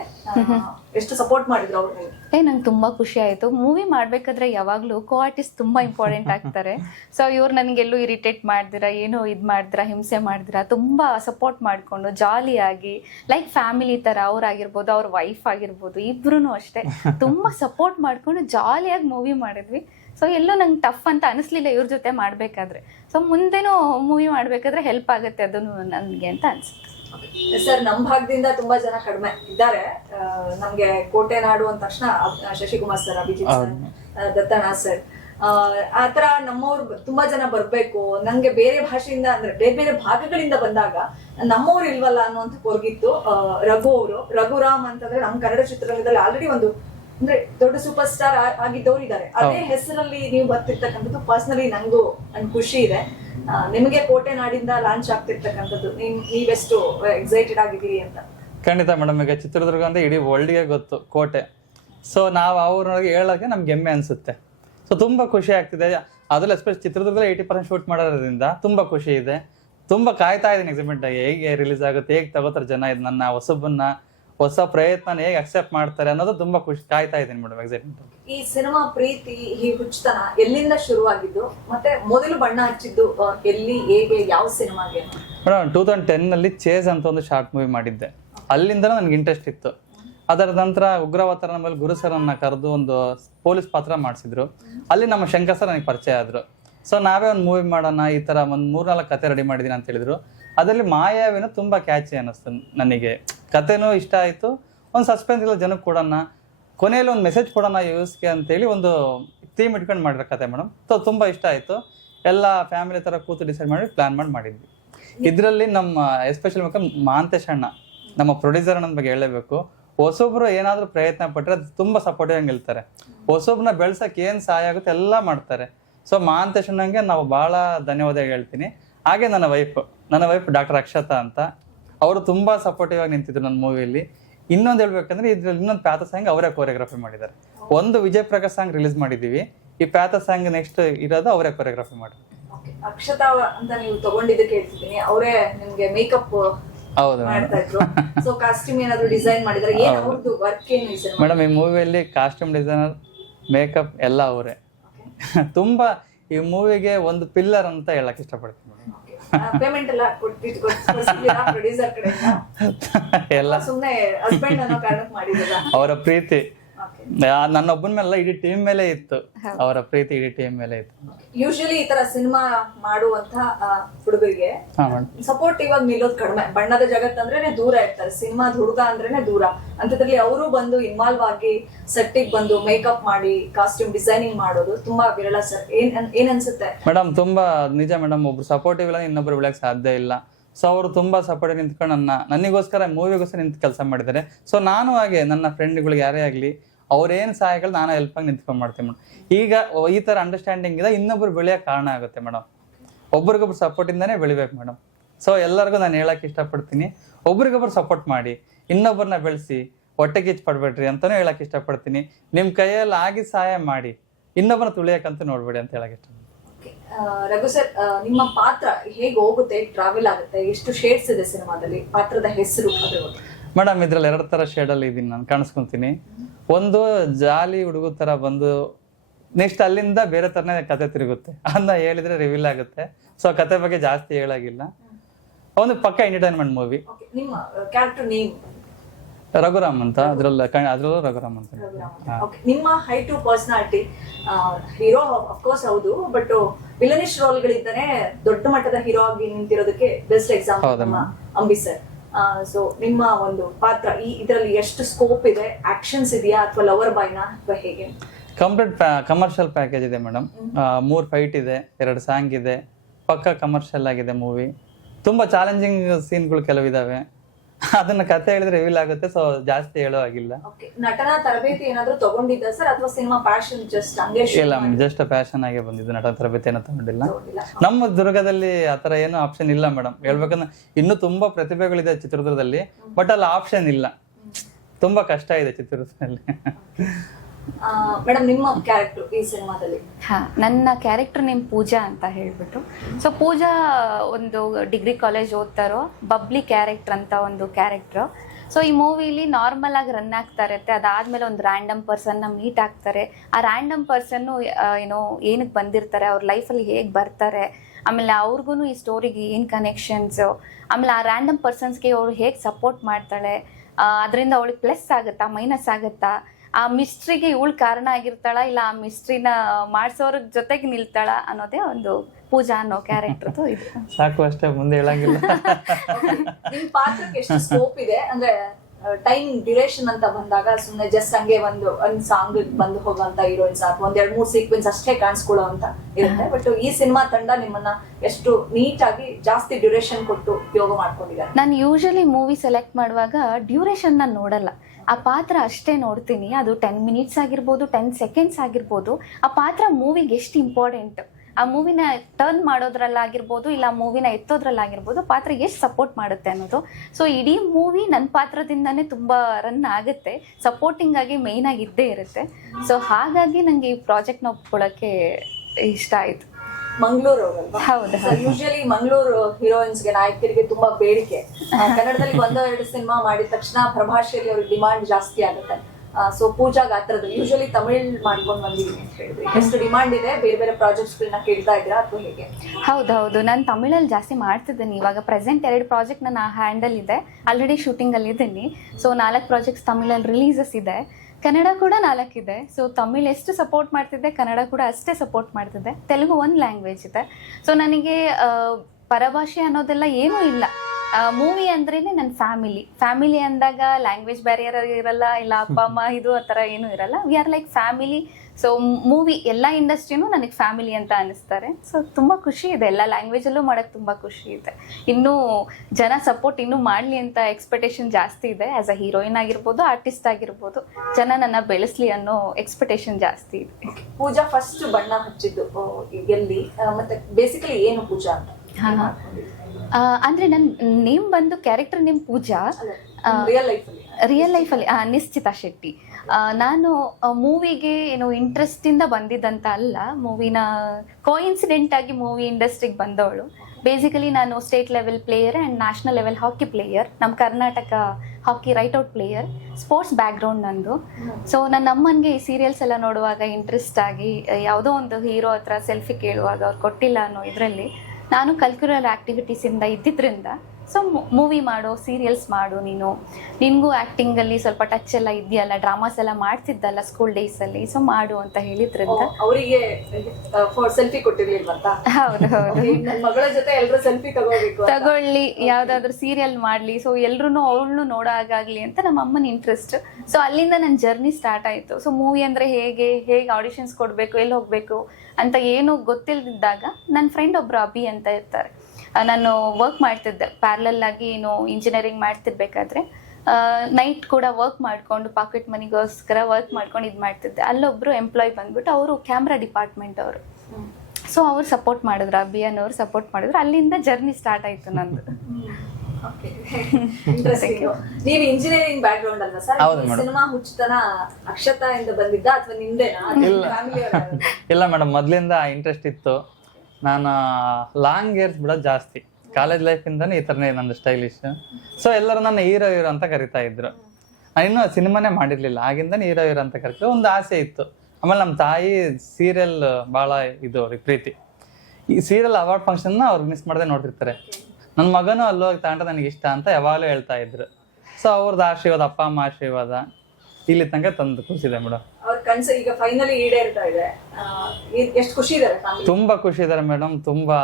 ಎಷ್ಟು ಸಪೋರ್ಟ್ ಮಾಡಿದ್ರು ಅವ್ರು? ಏ ನಂಗೆ ತುಂಬಾ ಖುಷಿ ಆಯಿತು. ಮೂವಿ ಮಾಡ್ಬೇಕಾದ್ರೆ ಯಾವಾಗ್ಲೂ ಕೋ ಆರ್ಟಿಸ್ಟ್ ತುಂಬಾ ಇಂಪಾರ್ಟೆಂಟ್ ಆಗ್ತಾರೆ. ಸೊ ಇವ್ರು ನನಗೆಲ್ಲೂ ಇರಿಟೇಟ್ ಮಾಡ್ದಿರಾ ಏನೋ ಇದು ಮಾಡ್ದಿರಾ ಹಿಂಸೆ ಮಾಡ್ದಿರಾ ತುಂಬಾ ಸಪೋರ್ಟ್ ಮಾಡ್ಕೊಂಡು ಜಾಲಿಯಾಗಿ ಲೈಕ್ ಫ್ಯಾಮಿಲಿ ತರ ಅವ್ರಾಗಿರ್ಬೋದು ಅವ್ರ ವೈಫ್ ಆಗಿರ್ಬೋದು ಇಬ್ರು ಅಷ್ಟೇ ತುಂಬಾ ಸಪೋರ್ಟ್ ಮಾಡ್ಕೊಂಡು ಜಾಲಿಯಾಗಿ ಮೂವಿ ಮಾಡಿದ್ವಿ. ಸೊ ಎಲ್ಲೂ ನಂಗೆ ಟಫ್ ಅಂತ ಅನಿಸ್ಲಿಲ್ಲ ಇವ್ರ ಜೊತೆ ಮಾಡಬೇಕಾದ್ರೆ. ಸೊ ಮುಂದೆನೂ ಮೂವಿ ಮಾಡಬೇಕಾದ್ರೆ ಹೆಲ್ಪ್ ಆಗುತ್ತೆ ಅದನ್ನು ನನಗೆ ಅಂತ ಅನ್ಸುತ್ತೆ. ಸರ್ ನಮ್ ಭಾಗದಿಂದ ತುಂಬಾ ಜನ ಕಡಿಮೆ ಇದ್ದಾರೆ. ನಮ್ಗೆ ಕೋಟೆ ನಾಡು ಅಂದ ತಕ್ಷಣ ಶಶಿಕುಮಾರ್ ಸರ್ ಅಭಿಜಿತ್ ಸರ್ ಆ, ಸರ್ ಆ, ಆತರ ನಮ್ಮವ್ರು ತುಂಬಾ ಜನ ಬರ್ಬೇಕು. ನಂಗೆ ಬೇರೆ ಭಾಷೆಯಿಂದ ಅಂದ್ರೆ ಬೇರೆ ಬೇರೆ ಭಾಗಗಳಿಂದ ಬಂದಾಗ ನಮ್ಮವ್ರು ಇಲ್ವಲ್ಲ ಅನ್ನುವಂತ ಕೊರಗಿತ್ತು ರಘು ಅವರು. ರಘುರಾಮ್ ಅಂತಂದ್ರೆ ನಮ್ ಕನ್ನಡ ಚಿತ್ರರಂಗದಲ್ಲಿ ಆಲ್ರೆಡಿ ಒಂದು ಅಂದ್ರೆ ದೊಡ್ಡ ಸೂಪರ್ ಸ್ಟಾರ್ ಆಗಿದ್ದವ್ರು ಇದ್ದಾರೆ ಅದೇ ಹೆಸರಲ್ಲಿ ನೀವು ಬರ್ತಿರ್ತಕ್ಕಂಥದ್ದು ಪರ್ಸನಲಿ ನಂಗೂ ನನ್ ಖುಷಿ ಇದೆ. ನಿಮಗೆ ಕೋಟೆ ನಾಡಿಂದ ಲಾಂಚ್ ಆಗ್ತಿರ್ತಕ್ಕಂಥದ್ದು. ನೀವ್ ನೀವೆಷ್ಟು ಎಕ್ಸೈಟೆಡ್ ಆಗಿದ್ದೀರಿ ಅಂತ. ಖಂಡಿತ ಮೇಡಮ್ ಈಗ ಚಿತ್ರದುರ್ಗ ಅಂದ್ರೆ ಇಡೀ ವರ್ಲ್ಡ್ಗೆ ಗೊತ್ತು ಕೋಟೆ. ಸೊ ನಾವು ಅವ್ರೊಳಗೆ ಹೇಳೋಕೆ ನಮ್ಗೆ ಹೆಮ್ಮೆ ಅನ್ಸುತ್ತೆ. ಸೊ ತುಂಬಾ ಖುಷಿ ಆಗ್ತಿದೆ. ಅದ್ರಲ್ಲಿ ಎಸ್ಪೆಷಲಿ ಚಿತ್ರದುರ್ಗದಲ್ಲಿ ಏಯ್ಟಿ ಪರ್ಸೆಂಟ್ ಶೂಟ್ ಮಾಡೋದ್ರಿಂದ ತುಂಬಾ ಖುಷಿ ಇದೆ. ತುಂಬಾ ಕಾಯ್ತಾ ಇದ್ದೀನಿ ಎಕ್ಸಿಮೆಂಟ್ ಆಗಿ ಹೇಗೆ ರಿಲೀಸ್ ಆಗುತ್ತೆ ಹೇಗೆ ತಗೋತಾರೆ ಜನ ಇದು ನನ್ನ ಹೊಸಬನ್ನ. ಹೊಸ ಪ್ರಯತ್ನ ಹೇಗೆ ಅಕ್ಸೆಪ್ಟ್ ಮಾಡ್ತಾರೆ ಅನ್ನೋದು ತುಂಬಾ ಖುಷಿ ಕಾಯ್ತಾ ಇದ್ದೀನಿ ಮೇಡಮ್ ಎಕ್ಸೈಟ್ಮೆಂಟ್ ಈ ಸಿನಿಮಾ ಪ್ರೀತಿ ಈ ಹುಚ್ಚುತನ ಎಲ್ಲಿಂದ ಶುರುವಾಗಿದ್ದು? ಮತ್ತೆ ಮೊದಲು ಬಣ್ಣ ಹಚ್ಚಿದ್ದು ಎಲ್ಲಿ ಹೇಗೆ ಯಾವ ಸಿನಿಮಾಗೆ ಮೇಡಮ್ ಟೂ ತೌಸಂಡ್ ಟೆನ್ನಲ್ಲಿ ಚೇಸ್ ಅಂತ ಒಂದು ಶಾರ್ಟ್ ಮೂವಿ ಮಾಡಿದ್ದೆ. ಅಲ್ಲಿಂದ ನನಗೆ ಇಂಟ್ರೆಸ್ಟ್ ಇತ್ತು. ಅದರ ನಂತರ ಉಗ್ರವತರ ಮೇಲೆ ಗುರು ಸರ್ನ ಕರೆದು ಒಂದು ಪೊಲೀಸ್ ಪಾತ್ರ ಮಾಡಿಸಿದ್ರು. ಅಲ್ಲಿ ನಮ್ಮ ಶಂಕರ್ ಸರ್ ನನಗೆ ಪರಿಚಯ ಆದ್ರು. ಸೊ ನಾವೇ ಒಂದು ಮೂವಿ ಮಾಡೋಣ ಈ ಥರ ಒಂದು ಮೂರ್ನಾಲ್ಕು ಕತೆ ರೆಡಿ ಮಾಡಿದೀನಿ ಅಂತ ಹೇಳಿದ್ರು. ಅದರಲ್ಲಿ ಮಾಯಾವಿನೂ ತುಂಬ ಕ್ಯಾಚಿ ಅನ್ನಿಸ್ತು ನನಗೆ. ಕತೆನೂ ಇಷ್ಟ ಆಯಿತು. ಒಂದು ಸಸ್ಪೆನ್ಸ್ ಇಲ್ಲ, ಜನಕ್ಕೆ ಕೊಡೋಣ. ಕೊನೆಯಲ್ಲಿ ಒಂದು ಮೆಸೇಜ್ ಕೊಡೋಣ ಯೂಸ್ಗೆ ಅಂತೇಳಿ ಒಂದು ಥೀಮ್ ಇಟ್ಕೊಂಡು ಮಾಡಿರೋ ಕತೆ ಮೇಡಮ್. ಸೊ ತುಂಬ ಇಷ್ಟ ಆಯಿತು. ಎಲ್ಲ ಫ್ಯಾಮಿಲಿ ಥರ ಕೂತು ಡಿಸೈಡ್ ಮಾಡಿ ಪ್ಲ್ಯಾನ್ ಮಾಡಿ ಮಾಡಿದ್ವಿ. ಇದರಲ್ಲಿ ನಮ್ಮ ಎಸ್ಪೆಷಲಿ ಮುಖ ಮಾಂತೇಶ್ ಅಣ್ಣ, ನಮ್ಮ ಪ್ರೊಡ್ಯೂಸರ್ ಅಣ್ಣನ ಬಗ್ಗೆ ಹೇಳಲೇಬೇಕು. ಹೊಸೊಬ್ರು ಏನಾದರೂ ಪ್ರಯತ್ನ ಪಟ್ಟರೆ ಅದು ತುಂಬ ಸಪೋರ್ಟಿವ್ ಆಗಿ ನಿಲ್ತಾರೆ. ಹೊಸೊಬ್ರನ್ನ ಬೆಳ್ಸೋಕೆ ಏನು ಸಹಾಯ ಆಗುತ್ತೆ ಎಲ್ಲ ಮಾಡ್ತಾರೆ. ಸೊ ಮಾಂತೇಶ್ ಅಣ್ಣಂಗೆ ನಾವು ಭಾಳ ಧನ್ಯವಾದ ಹೇಳ್ತೀನಿ. ಹಾಗೆ ನನ್ನ ವೈಫ್ ನನ್ನ ವೈಫ್ ಡಾಕ್ಟರ್ ಅಕ್ಷತಾ ಅಂತ. ಅವರು ತುಂಬಾ ಸಪೋರ್ಟಿವ್ ಆಗಿ ನಿಂತಿದ್ರು ನನ್ನ ಮೂವಿಯಲ್ಲಿ ಇನ್ನೊಂದು ಹೇಳ್ಬೇಕಂದ್ರೆ ಇದ್ರಲ್ಲಿ ಇನ್ನೊಂದು ಪ್ಯಾಥ ಸಾಂಗ್ ಅವರೇ ಕೋರಿಯೋಗ್ರಫಿ ಮಾಡಿದ್ದಾರೆ. ಒಂದು ವಿಜಯ್ ಪ್ರಕಾಶ್ ಸಾಂಗ್ ರಿಲೀಸ್ ಮಾಡಿದ್ದೀವಿ. ಈ ಪ್ಯಾಥ ಸಾಂಗ್ ನೆಕ್ಸ್ಟ್ ಇರೋದು ಅವರೇ ಕೋರಿಯೋಗ್ರಫಿ ಮಾಡಿ. ಅಕ್ಷತಾ ಅಂತ ನೀವು ತಗೊಂಡಿದ್ದಕ್ಕೆ ಹೇಳ್ತಿದ್ದೀನಿ ಅವರೇ ನಿಮ್ಗೆ ಮೇಕಪ್ ಹೌದು ಸೊ ಕಾಸ್ಟ್ಯೂಮ್ ಏನಾದ್ರು ಡಿಸೈನ್ ಮಾಡಿದ್ರೆ? ಏನ್ ಅವ್ರದ್ದು ವರ್ಕ್ ಏನು ಮೇಡಮ್ ಈ ಮೂವಿಯಲ್ಲಿ ಕಾಸ್ಟ್ಯೂಮ್ ಡಿಸೈನರ್ ಮೇಕಪ್ ಎಲ್ಲ ಅವರೇ. ತುಂಬಾ ಈ ಮೂವಿಗೆ ಒಂದು ಪಿಲ್ಲರ್ ಅಂತ ಹೇಳಕ್ ಇಷ್ಟಪಡ್ತೀನಿ. ಪೇಮೆಂಟ್ ಎಲ್ಲ ಪ್ರೊಡ್ಯೂಸರ್ ಕಡೆ ಎಲ್ಲ. ಸುಮ್ಮನೆ ಹಸ್ಬೆಂಡ್ ಅನ್ನೋ ಕಾರಣಕ್ಕೆ ಮಾಡಿದ್ರು ಅವರ ಪ್ರೀತಿ. ನನ್ನೊಬ್ಬನ ಮೇಲೆ ಇಡೀ ಟೀಮ್ ಮೇಲೆ ಇತ್ತು. ಅವರ ಪ್ರೀತಿ ಇಡೀ ಟೀಮ್ ಮೇಲೆ ಇತ್ತು. ಯೂಶಲಿ ಈ ತರ ಸಿನಿಮಾ ಮಾಡುವಂತ ಹುಡುಗರಿಗೆ ಸಪೋರ್ಟ್ ಇವಾಗ ಸಪೋರ್ಟಿವ್ ಆಗಿ ನಿಲ್ಲೋದು ಕಡಿಮೆ. ಬಣ್ಣದ ಜಗತ್ ಅಂದ್ರೆ ದೂರ ಇರ್ತಾರೆ. ಸಿನಿಮಾದ ಹುಡುಗ ಅಂದ್ರೇನೆ ದೂರ. ಅಂತದ್ರಲ್ಲಿ ಅವರು ಬಂದು ಇನ್ವಾಲ್ವ್ ಆಗಿ ಸೆಟ್ಟಿಗೆ ಬಂದು ಮೇಕಪ್ ಮಾಡಿ ಕಾಸ್ಟ್ಯೂಮ್ ಡಿಸೈನಿಂಗ್ ಮಾಡೋದು ತುಂಬಾ ವಿರಳ ಸರ್. ಏನ್ ಏನ್ ಅನ್ಸುತ್ತೆ? ಮೇಡಮ್ ತುಂಬಾ ನಿಜ ಮೇಡಮ್ ಒಬ್ರು ಸಪೋರ್ಟಿವ್ ಇಲ್ಲ ಇನ್ನೊಬ್ರು ಬೆಳಕ್ ಸಾಧ್ಯ ಇಲ್ಲ. ಸೊ ಅವರು ತುಂಬಾ ಸಪೋರ್ಟ್ ನಿಂತ್ಕೊಂಡು ನನ್ನ ನನಗೋಸ್ಕರ ಮೂವಿಗೋಸ್ಕರ ನಿಂತು ಕೆಲಸ ಮಾಡಿದ್ದಾರೆ. ಸೊ ನಾನು ಹಾಗೆ ನನ್ನ ಫ್ರೆಂಡ್ಗಳಿಗೆ ಯಾರೇ ಆಗಲಿ ಅವ್ರೇನು ಸಹಾಯಗಳು ನಾನು ಹೆಲ್ಪ್ ಆಗಿ ನಿಂತ್ಕೊಂಡು ಮಾಡ್ತೀನಿ ಮೇಡಮ್ ಈಗ ಈ ಥರ ಅಂಡರ್ಸ್ಟ್ಯಾಂಡಿಂಗ್ ಇದೆ ಇನ್ನೊಬ್ರು ಬೆಳೆಯೋಕೆ ಕಾರಣ ಆಗುತ್ತೆ ಮೇಡಮ್ ಒಬ್ರಿಗೊಬ್ರು ಸಪೋರ್ಟಿಂದಾನೆ ಬೆಳಿಬೇಕು ಮೇಡಮ್ ಸೊ ಎಲ್ಲರಿಗೂ ನಾನು ಹೇಳಕ್ಕೆ ಇಷ್ಟಪಡ್ತೀನಿ. ಒಬ್ರಿಗೊಬ್ರು ಸಪೋರ್ಟ್ ಮಾಡಿ ಇನ್ನೊಬ್ಬರನ್ನ ಬೆಳೆಸಿ ಹೊಟ್ಟೆ ಕಿಚ್ಚು ಪಡಬೇಡ್ರಿ ಅಂತಾನೂ ಹೇಳಕ್ಕೆ ಇಷ್ಟಪಡ್ತೀನಿ. ನಿಮ್ಮ ಕೈಯಲ್ಲಿ ಆಗಿ ಸಹಾಯ ಮಾಡಿ ಇನ್ನೊಬ್ಬರನ್ನ ತುಳಿಯಕ್ಕಂತ ನೋಡ್ಬೇಡಿ ಅಂತ ಹೇಳಕ್ಕೆ ಇಷ್ಟ. ರಘು ಸರ್ ನಿಮ್ಮ ಪಾತ್ರ ಹೇಗೆ ಹೋಗುತ್ತೆ? ಟ್ರಾವೆಲ್ ಆಗುತ್ತೆ? ಎಷ್ಟು ಶೇಡ್ಸ್ ಇದೆ ಸಿನಿಮಾದಲ್ಲಿ? ಪಾತ್ರದ ಹೆಸರು ಮೇಡಮ್ ಇದ್ರಲ್ಲಿ ಎರಡು ಥರ ಅಲ್ಲಿ ಇದೀನಿ ನಾನು ಕಾಣಿಸ್ಕೊಂತೀನಿ. ಒಂದು ಜಾಲಿ ಹುಡುಗ ತರ ಬಂದು ನೆಕ್ಸ್ಟ್ ಅಲ್ಲಿಂದ ಬೇರೆ ತರನೇ ಕತೆ ತಿರುಗುತ್ತೆ. ಅದನ್ನ ಹೇಳಿದ್ರೆ ರಿವೀಲ್ ಆಗುತ್ತೆ. ಸೊ ಕತೆ ಬಗ್ಗೆ ಜಾಸ್ತಿ ಹೇಳಾಗಿಲ್ಲ. ಒಂದು ಪಕ್ಕ ಎಂಟರ್ಟೈನ್ಮೆಂಟ್ ಮೂವಿ ರಘುರಾಮ್ ಅಂತ. ಅದ್ರಲ್ಲಿ ಅದ್ರಲ್ಲೂ ರಘುರಾಮ್ ಅಂತ. ನಿಮ್ಮ height personality hero of course ಹೌದು ಬಟ್ ವಿಲನಿಶ್ ರೋಲ್ಗಳಿದ್ದಾನೆ ದೊಡ್ಡ ಮಟ್ಟದ ಹೀರೋ ಆಗಿ ನಿಂತಿರೋದಕ್ಕೆ best example Ambi sir so ನಿಮ್ಮ ಒಂದು ಪಾತ್ರ ಈ ಇದರಲ್ಲಿ ಎಷ್ಟು ಸ್ಕೋಪ್ ಇದೆ? ಆಕ್ಷನ್ಸ್ ಇದೆಯಾ ಅಥವಾ ಲವರ್ ಬಾಯ್ನಾ ಅಥವಾ ಹೇಗೆ? ಕಂಪ್ಲೀಟ್ ಕಮರ್ಷಿಯಲ್ ಪ್ಯಾಕೇಜ್ ಇದೆ ಮೇಡಮ್ ಮೂರು ಫೈಟ್ ಇದೆ ಎರಡು ಸಾಂಗ್ ಇದೆ ಪಕ್ಕ ಕಮರ್ಷಿಯಲ್ ಆಗಿದೆ ಮೂವಿ ತುಂಬ ಚಾಲೆಂಜಿಂಗ್ ಸೀನ್ಗಳು ಕೆಲವಿದಾವೆ. ಅದನ್ನ ಕತೆ ಹೇಳಿದ್ರೆ ರಿವೀಲ್ ಆಗುತ್ತೆ ಸೊ ಜಾಸ್ತಿ ಹೇಳೋ ಆಗಿಲ್ಲ ನಟನ ತರಬೇತಿ ಏನಾದ್ರೂ ತಗೊಂಡಿದ್ದ ಸರ್? ಅಥವಾ ಸಿನಿಮಾ ಪ್ಯಾಷನ್ ಜಸ್ಟ್ ಹಂಗೆ shoot ಇಲ್ಲ ಮಾಡಿ ಜಸ್ಟ್ ಫ್ಯಾಷನ್ ಆಗೇ ಬಂದಿದ್ದು ನಟ ತರಬೇತಿ ಏನೋ ತಗೊಂಡಿಲ್ಲ. ತಗೊಂಡಿಲ್ಲ? ನಮ್ಮ ದುರ್ಗದಲ್ಲಿ ಆತರ ಏನು ಆಪ್ಷನ್ ಇಲ್ಲ ಮೇಡಮ್ ಹೇಳ್ಬೇಕಂದ್ರೆ ಇನ್ನು ತುಂಬಾ ಪ್ರತಿಭೆಗಳಿದೆ ಚಿತ್ರದುರ್ಗದಲ್ಲಿ ಬಟ್ ಅಲ್ಲಿ ಆಪ್ಷನ್ ಇಲ್ಲ. ತುಂಬಾ ಕಷ್ಟ ಇದೆ ಚಿತ್ರದುರ್ಗದಲ್ಲಿ. ಮೇಡಮ್, ನಿಮ್ಮ ಕ್ಯಾರೆಕ್ಟರ್ ಹಾ, ನನ್ನ ಕ್ಯಾರೆಕ್ಟರ್ ನೇಮ್ ಪೂಜಾ ಅಂತ ಹೇಳ್ಬಿಟ್ಟು. ಸೊ ಪೂಜಾ ಒಂದು ಡಿಗ್ರಿ ಕಾಲೇಜ್ ಓದ್ತಾರೋ ಬಬ್ಲಿ ಕ್ಯಾರೆಕ್ಟರ್ ಅಂತ ಒಂದು ಕ್ಯಾರೆಕ್ಟರ್ ಸೊ ಈ ಮೂವಿಲಿ ನಾರ್ಮಲ್ ಆಗಿ ರನ್ ಆಗ್ತಾ ಇರುತ್ತೆ. ಅದಾದ್ಮೇಲೆ ಒಂದು ರ್ಯಾಂಡಮ್ ಪರ್ಸನ್ನ ಮೀಟ್ ಆಗ್ತಾರೆ. ಆ ರ್ಯಾಂಡಮ್ ಪರ್ಸನ್ನು ಏನೋ, ಏನಕ್ಕೆ ಬಂದಿರ್ತಾರೆ, ಅವ್ರ ಲೈಫಲ್ಲಿ ಹೇಗೆ ಬರ್ತಾರೆ, ಆಮೇಲೆ ಅವ್ರಿಗೂ ಈ ಸ್ಟೋರಿಗೆ ಏನು ಕನೆಕ್ಷನ್ಸು ಆಮೇಲೆ ಆ ರ್ಯಾಂಡಮ್ ಪರ್ಸನ್ಸ್ಗೆ ಅವ್ರು ಹೇಗೆ ಸಪೋರ್ಟ್ ಮಾಡ್ತಾಳೆ ಅದರಿಂದ ಅವಳಿಗೆ ಪ್ಲಸ್ ಆಗುತ್ತಾ ಮೈನಸ್ ಆಗುತ್ತಾ ಆ ಮಿಸ್ಟ್ರಿಗೆ ಇವಳು ಕಾರಣ ಆಗಿರ್ತಾಳ ಇಲ್ಲ ಆ ಮಿಸ್ಟ್ರಿನ ಮಾಡಿಸೋರ ಜೊತೆಗೆ ನಿಲ್ತಾಳ ಅನ್ನೋದೇ ಒಂದು ಪೂಜಾ ಅನ್ನೋ ಕ್ಯಾರೆಕ್ಟರ್ದು ಇದು. ಸಾಕು ಅಷ್ಟೇ ಮುಂದೆ ಹೇಳಂಗಿಲ್ಲ. ನಿಮ್ ಪಾತ್ರಕ್ಕೆ ಎಷ್ಟು ಸ್ಕೋಪ್ ಇದೆ? ಅಂದ್ರೆ ಟೈಮ್ ಡ್ಯೂರೇಷನ್ ಅಂತ ಬಂದಾಗ ಸುಮ್ಮನೆ ಜಸ್ಟ್ ಹಂಗೆ ಒಂದು ಒಂದ್ ಸಾಂಗ್ ಬಂದು ಹೋಗುವಂತ ಹೀರೋಯಿನ್ಸ್ ಅಥವಾ ಒಂದ್ ಎರಡ್ ಮೂರ್ ಸೀಕ್ವೆನ್ಸ್ ಅಷ್ಟೇ ಕಾಣಿಸ್ಕೊಳ್ಳೋ ಅಂತ ಇರುತ್ತೆ. ಬಟ್ ಈ ಸಿನಿಮಾ ತಂಡ ನಿಮ್ಮನ್ನ ಎಷ್ಟು ನೀಟ್ ಆಗಿ ಜಾಸ್ತಿ ಡ್ಯೂರೇಷನ್ ಕೊಟ್ಟು ಉಪಯೋಗ ಮಾಡ್ಕೊಂಡಿದ್ದಾರೆ. ನಾನು ಯೂಶಲಿ ಮೂವಿ ಸೆಲೆಕ್ಟ್ ಮಾಡುವಾಗ ಡ್ಯೂರೇಷನ್ ನಾನು ನೋಡಲ್ಲ. ಆ ಪಾತ್ರ ಅಷ್ಟೇ ನೋಡ್ತೀನಿ. ಅದು ಟೆನ್ ಮಿನಿಟ್ಸ್ ಆಗಿರ್ಬೋದು ಟೆನ್ ಸೆಕೆಂಡ್ಸ್ ಆಗಿರ್ಬೋದು. ಆ ಪಾತ್ರ ಮೂವಿಗೆ ಎಷ್ಟು ಇಂಪಾರ್ಟೆಂಟ್ ಆ ಮೂವಿನ ಟರ್ನ್ ಮಾಡೋದ್ರಲ್ಲಾಗಿರ್ಬೋದು ಇಲ್ಲ ಮೂವಿನ ಎತ್ತೋದ್ರಲ್ಲಾಗಿರ್ಬೋದು ಪಾತ್ರ ಎಷ್ಟು ಸಪೋರ್ಟ್ ಮಾಡುತ್ತೆ ಅನ್ನೋದು. ಸೊ ಇಡೀ ಮೂವಿ ನನ್ನ ಪಾತ್ರದಿಂದನೇ ತುಂಬ ರನ್ ಆಗುತ್ತೆ. ಸಪೋರ್ಟಿಂಗ್ ಆಗಿ ಮೇಯ್ನ್ ಆಗಿ ಇದ್ದೇ ಇರುತ್ತೆ. ಸೊ ಹಾಗಾಗಿ ನನಗೆ ಈ ಪ್ರಾಜೆಕ್ಟ್ನ ಒಪ್ಕೊಳ್ಳೋಕ್ಕೆ ಇಷ್ಟ ಆಯಿತು. ಮಂಗಳೂರು ಹೌದು ಯೂಶಲಿ ಮಂಗಳೂರು ಹೀರೋಯಿನ್ಸ್ಗೆ ನಾಯಕರಿಗೆ ತುಂಬಾ ಬೇಡಿಕೆ. ಕನ್ನಡದಲ್ಲಿ ಒಂದೋ ಎರಡು ಸಿನಿಮಾ ಮಾಡಿದ ತಕ್ಷಣ ಪ್ರಭಾಷೆಯಲ್ಲಿ ಅವ್ರಿಗೆ ಡಿಮಾಂಡ್ ಜಾಸ್ತಿ ಆಗುತ್ತೆ. ಸೊ ಪೂಜಾ ಗಾತ್ರದ ಯೂಶಲಿ ತಮಿಳ್ ಮಾಡ್ಕೊಂಡು ಬಂದಿದ್ದೀನಿ ಅಂತ ಹೇಳಿದ್ರಿ. ಎಷ್ಟು ಡಿಮಾಂಡ್ ಇದೆ, ಬೇರೆ ಬೇರೆ ಪ್ರಾಜೆಕ್ಟ್ಸ್ ಗಳನ್ನ ಕೇಳ್ತಾ ಇದ್ದೀರಾ ಅಥವಾ ಹೇಗೆ? ಹೌದು ಹೌದು ನಾನು ತಮಿಳಲ್ಲಿ ಜಾಸ್ತಿ ಮಾಡ್ತಿದ್ದೀನಿ. ಇವಾಗ ಪ್ರೆಸೆಂಟ್ ಎರಡು ಪ್ರಾಜೆಕ್ಟ್ ನನ್ನ ಹ್ಯಾಂಡಲ್ ಇದೆ. ಆಲ್ರೆಡಿ ಶೂಟಿಂಗಲ್ಲಿ ಇದ್ದೀನಿ. ಸೊ ನಾಲ್ಕು ಪ್ರಾಜೆಕ್ಟ್ಸ್ ತಮಿಳಲ್ಲಿ ರಿಲೀಸಸ್ ಇದೆ. ಕನ್ನಡ ಕೂಡ ನಾಲ್ಕಿದೆ ಸೊ ತಮಿಳ್ ಎಷ್ಟು ಸಪೋರ್ಟ್ ಮಾಡ್ತಿದ್ದೆ ಕನ್ನಡ ಕೂಡ ಅಷ್ಟೇ ಸಪೋರ್ಟ್ ಮಾಡ್ತಿದ್ದೆ ತೆಲುಗು ಒಂದು ಲ್ಯಾಂಗ್ವೇಜ್ ಇದೆ. ಸೊ ನನಗೆ ಪರಭಾಷೆ ಅನ್ನೋದೆಲ್ಲ ಏನೂ ಇಲ್ಲ. ಮೂವಿ ಅಂದ್ರೇನೆ ನನ್ನ ಫ್ಯಾಮಿಲಿ ಫ್ಯಾಮಿಲಿ ಅಂದಾಗ ಲ್ಯಾಂಗ್ವೇಜ್ ಬ್ಯಾರಿಯರ್ ಇರಲ್ಲ ಇಲ್ಲ ಅಪ್ಪ ಅಮ್ಮ ಇದು ಆ ಥರ ಏನೂ ಇರಲ್ಲ. We are like family so movie ಎಲ್ಲ ಇಂಡಸ್ಟ್ರಿನೂ ನನಗೆ ಫ್ಯಾಮಿಲಿ ಅಂತ ಅನಿಸ್ತಾರೆ ಸೊ ತುಂಬ ಖುಷಿ ಇದೆ. ಎಲ್ಲ ಲ್ಯಾಂಗ್ವೇಜಲ್ಲೂ ಮಾಡೋಕ್ಕೆ ತುಂಬ ಖುಷಿ ಇದೆ. ಇನ್ನೂ ಜನ ಸಪೋರ್ಟ್ ಇನ್ನೂ ಮಾಡಲಿ ಅಂತ ಎಕ್ಸ್ಪೆಕ್ಟೇಷನ್ ಜಾಸ್ತಿ ಇದೆ. ಆ್ಯಸ್ ಅ ಹೀರೋಯಿನ್ ಆಗಿರ್ಬೋದು ಆರ್ಟಿಸ್ಟ್ ಆಗಿರ್ಬೋದು ಜನ ನನ್ನ ಬೆಳೆಸ್ಲಿ ಅನ್ನೋ ಎಕ್ಸ್ಪೆಕ್ಟೇಷನ್ ಜಾಸ್ತಿ ಇದೆ. ಪೂಜಾ ಫಸ್ಟ್ ಬಣ್ಣ ಹಚ್ಚಿದ್ದು ಎಲ್ಲಿ? ಮತ್ತೆ ಬೇಸಿಕಲಿ ಏನು ಪೂಜಾ ಅಂತ? ಅಂದ್ರೆ ನನ್ನ ನೇಮ್ ಬಂದು character name Pooja? Real life ಅಲ್ಲಿ. ಲೈಫಲ್ಲಿ ನಿಶ್ಚಿತಾ ಶೆಟ್ಟಿ. ನಾನು ಮೂವಿಗೆ ಏನು ಇಂಟ್ರೆಸ್ಟಿಂದ ಬಂದಿದ್ದಂತ ಅಲ್ಲ ಮೂವಿನ ಕೋಇನ್ಸಿಡೆಂಟ್ ಆಗಿ ಮೂವಿ ಇಂಡಸ್ಟ್ರಿಗೆ ಬಂದವಳು. ಬೇಸಿಕಲಿ ನಾನು state level player and national level hockey player ನಮ್ಮ Karnataka hockey right out player sports background ನಂದು. ಸೊ ನನ್ನ ಅಮ್ಮನಿಗೆ ಈ ಸೀರಿಯಲ್ಸ್ ಎಲ್ಲ ನೋಡುವಾಗ ಇಂಟ್ರೆಸ್ಟ್ ಆಗಿ ಯಾವುದೋ ಒಂದು ಹೀರೋ ಹತ್ರ ಸೆಲ್ಫಿ ಕೇಳುವಾಗ ಅವ್ರು ಕೊಟ್ಟಿಲ್ಲ ಅನ್ನೋ ಇದರಲ್ಲಿ ನಾನು ಕಲ್ಕುರಲ್ ಆಕ್ಟಿವಿಟೀಸ್ ಇಂದ ಇದ್ದಿದ್ರಿಂದ ಸೊ ಮೂವಿ ಮಾಡು ಸೀರಿಯಲ್ಸ್ ಮಾಡು ನೀನು. ನಿನಗೂ ಆ್ಯಕ್ಟಿಂಗಲ್ಲಿ ಸ್ವಲ್ಪ ಟಚ್ ಎಲ್ಲ ಇದೆಯಲ್ಲ ಡ್ರಾಮಾಸ್ ಎಲ್ಲ ಮಾಡ್ತಿದ್ದಲ್ಲ ಸ್ಕೂಲ್ ಡೇಸಲ್ಲಿ ಸೊ ಮಾಡು ಅಂತ ಹೇಳಿದ್ರಿಂದ ಅವರಿಗೆ ಸೆಲ್ಫಿ ಹೌದು ಹೌದು. ಸೆಲ್ಫಿ ತಗೊಳ್ಳಿ ಯಾವ್ದಾದ್ರು ಸೀರಿಯಲ್ ಮಾಡ್ಲಿ. ಸೊ ಎಲ್ರು ಅವಳನ್ನು ನೋಡ ಹಾಗಾಗ್ಲಿ ಅಂತ ನಮ್ಮ ಅಮ್ಮನ ಇಂಟ್ರೆಸ್ಟ್ ಸೊ ಅಲ್ಲಿಂದ ನನ್ನ ಜರ್ನಿ ಸ್ಟಾರ್ಟ್ ಆಯ್ತು. ಸೊ ಮೂವಿ ಅಂದ್ರೆ ಹೇಗೆ ಹೇಗೆ ಆಡಿಷನ್ಸ್ ಕೊಡ್ಬೇಕು ಎಲ್ಲಿ ಹೋಗ್ಬೇಕು ಅಂತ ಏನು ಗೊತ್ತಿಲ್ಲದಿದ್ದಾಗ ನನ್ನ ಫ್ರೆಂಡ್ ಒಬ್ರು ಅಭಿ ಅಂತ ಇರ್ತಾರೆ. ನಾನು ವರ್ಕ್ ಮಾಡ್ತಿದ್ದೆ. ಪ್ಯಾರಲಲ್ ಆಗಿ ಏನು ಇಂಜಿನಿಯರಿಂಗ್ ಮಾಡ್ತಿರ್ಬೇಕಾದ್ರೆ ನೈಟ್ ಕೂಡ ವರ್ಕ್ ಮಾಡ್ಕೊಂಡು ಪಾಕೆಟ್ ಮನಿಗೋಸ್ಕರ ವರ್ಕ್ ಮಾಡ್ಕೊಂಡು ಇದು ಮಾಡ್ತಿದ್ದೆ. ಅಲ್ಲೊಬ್ರು ಎಂಪ್ಲಾಯ್ ಬಂದ್ಬಿಟ್ಟು ಅವರು ಕ್ಯಾಮ್ರಾ ಡಿಪಾರ್ಟ್ಮೆಂಟ್ ಅವರು. ಸೊ ಅವ್ರು ಸಪೋರ್ಟ್ ಮಾಡಿದ್ರು. ಎನ್ ಅವ್ರು ಸಪೋರ್ಟ್ ಮಾಡಿದ್ರು. ಅಲ್ಲಿಂದ ಜರ್ನಿ ಸ್ಟಾರ್ಟ್ ಆಯ್ತು ನಂದು. ನೀವು ಇಂಜಿನಿಯರಿಂಗ್ ಬ್ಯಾಕ್ ಗ್ರೌಂಡ್ ಅಲ್ವಾ ಸರ್? ಸಿನಿಮಾ ಹುಚ್ಚತನ ಅಕ್ಷತಾ ಇಂದ ಬಂದಿದ್ದ ಅಥವಾ ನಿಮ್ದೇನಾ? ಇಲ್ಲ. ಮೇಡಮ್ ಮೊದ್ಲಿಂದ ಇಂಟ್ರೆಸ್ಟ್ ಇತ್ತು. ನಾನು ಲಾಂಗ್ ಇಯರ್ಸ್ ಬಿಡೋದು ಜಾಸ್ತಿ. ಕಾಲೇಜ್ ಲೈಫಿಂದನೇ ಈ ಥರನೇ ನಂದು ಸ್ಟೈಲಿಶ್ ಸೊ ಎಲ್ಲರೂ ನನ್ನ ಹೀರೋ ಹೀರೋ ಅಂತ ಕರಿತಾ ಇದ್ರು. ನಾನು ಇನ್ನೂ ಸಿನಿಮಾನೇ ಮಾಡಿರಲಿಲ್ಲ. ಆಗಿಂದನೇ ಹೀರೋ ಹೀರೋ ಅಂತ ಕರಿತು ಒಂದು ಆಸೆ ಇತ್ತು. ಆಮೇಲೆ ನಮ್ಮ ತಾಯಿ ಸೀರಿಯಲ್ ಭಾಳ ಇದು ಅವ್ರಿಗೆ ಪ್ರೀತಿ ಈ ಸೀರಿಯಲ್ ಅವಾರ್ಡ್ ಫಂಕ್ಷನ್ನ ಅವ್ರು ಮಿಸ್ ಮಾಡದೆ ನೋಡ್ತಿರ್ತಾರೆ. ನನ್ನ ಮಗನೂ ಅಲ್ಲೋಗಿ ತಗೊಂಡ್ರೆ ನನಗೆ ಇಷ್ಟ ಅಂತ ಯಾವಾಗಲೂ ಹೇಳ್ತಾ ಇದ್ರು. ಸೊ ಅವ್ರದ್ದು ಆಶೀರ್ವಾದ, ಅಪ್ಪ ಅಮ್ಮ ಆಶೀರ್ವಾದ. ಇಲ್ಲಿ ತನಕ ತಂದು ಖುಷಿದೆ ಮೇಡಮ್. ಅವ್ರ ಕನ್ಸು ಈಗ ಫೈನಲಿ ಈಡೇರ್ತಾ ಇದೆ. ಎಷ್ಟು ಖುಷಿ ಫ್ಯಾಮಿಲಿ ತುಂಬಾ ಖುಷಿ ಇದಾರೆ ಮೇಡಮ್. ತುಂಬಾ